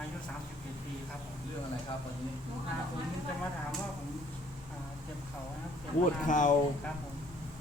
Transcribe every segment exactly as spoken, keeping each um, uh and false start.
อายุสามสิบเอ็ดปีครับผมเรื่องอะไรครับวันนี้อ่าผมจะมาถามว่าผมอ่าเจ็บเข่านะครับเจ็บปวดเข่าครับผม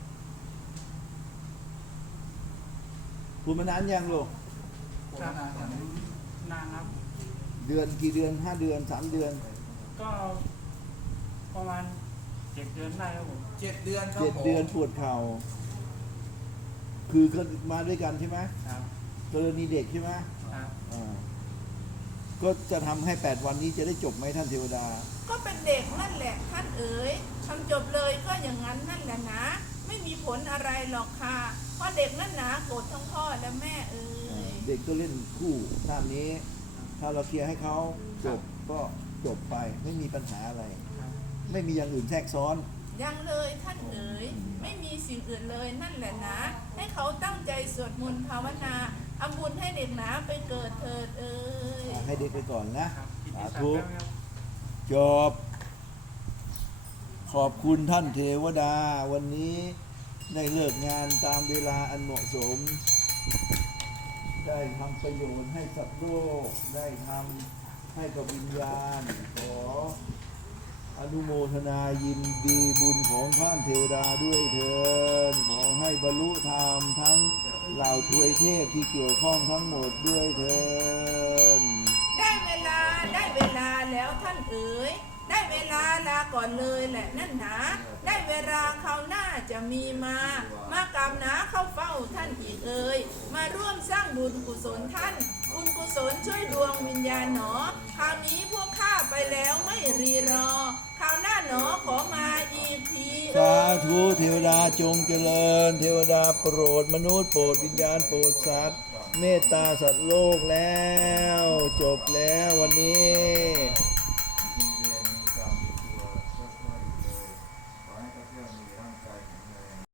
ปวดมานานยังลูกปวดครับนานผอย่างมนี้นานครับเดือนกี่เดือนห้าเดือนสามเดือนก็ประมาณเจ็ดเดือนได้ครับผมเจ็ดเดือนครับเจ็ดผมเดือนปวดเข่าคือเขามาด้วยกันใช่ไหมครับกรณีเด็กใช่ไหมครับอ่าก็จะทำให้แปดวันนี้จะได้จบไหมท่านเทวดาก็เป็นเด็กนั่นแหละท่านเอ๋ยทำจบเลยก็อย่างนั้นนั่นแหละนะ ไม่มีผลอะไรหรอกค่ะ เพราะเด็กนั่นนะโกรธทั้งพ่อและแม่เอ๋ยเด็กก็เล่นคู่ด้านนี้ ถ้าเราเคลียร์ให้เขาจบก็จบไปไม่มีปัญหาอะไรครับไม่มีอย่างอื่นแทรกซ้อนยังเลยท่านเอ๋ยไม่มีสิ่งอื่นเลยนั่นแหละนะ ให้เขาตั้งใจสวดมนต์ภาวนาทำบุญให้เด็กหนาไปเกิดเถิดเอ๋ยอ่าให้เด็กไปก่อนนะครับกินสาที่สามธุแป๊บครับจบ ขอบคุณท่านเทวดาวันนี้ได้เลิกงานตามเวลาอันเหมาะสม ได้ทำประโยชน์ให้สัตว์โลกได้ทำให้กับวิญญาณ ขออนุโมทนายินดีบุญของท่านเทวดาด้วยเถิดขอให้บรรลุธรรมทั้งเหล่าทวยเทพที่เกี่ยวข้องทั้งหมดด้วยเถิดได้เวลาได้เวลาแล้วท่านเอ๋ยได้เวลาลาก่อนเลยแหละนั่นหนาได้เวลาคราวหน้าจะมีมา มากราบหนาเข้าเฝ้าท่านอีกเอ่ยมาร่วมสร้างบุญกุศลท่านบุญกุศลช่วยดวงวิญญาณหนอคราวนี้พวกข้าไปแล้วไม่รีรอคราวหน้าหนอขอมาอีกทีสาธุเทวดาจงเจริญ เทวดาโปรดมนุษย์โปรดวิญญาณโปรดสัตว์ เมตตาสัตว์โลกแล้ว จบแล้ววันนี้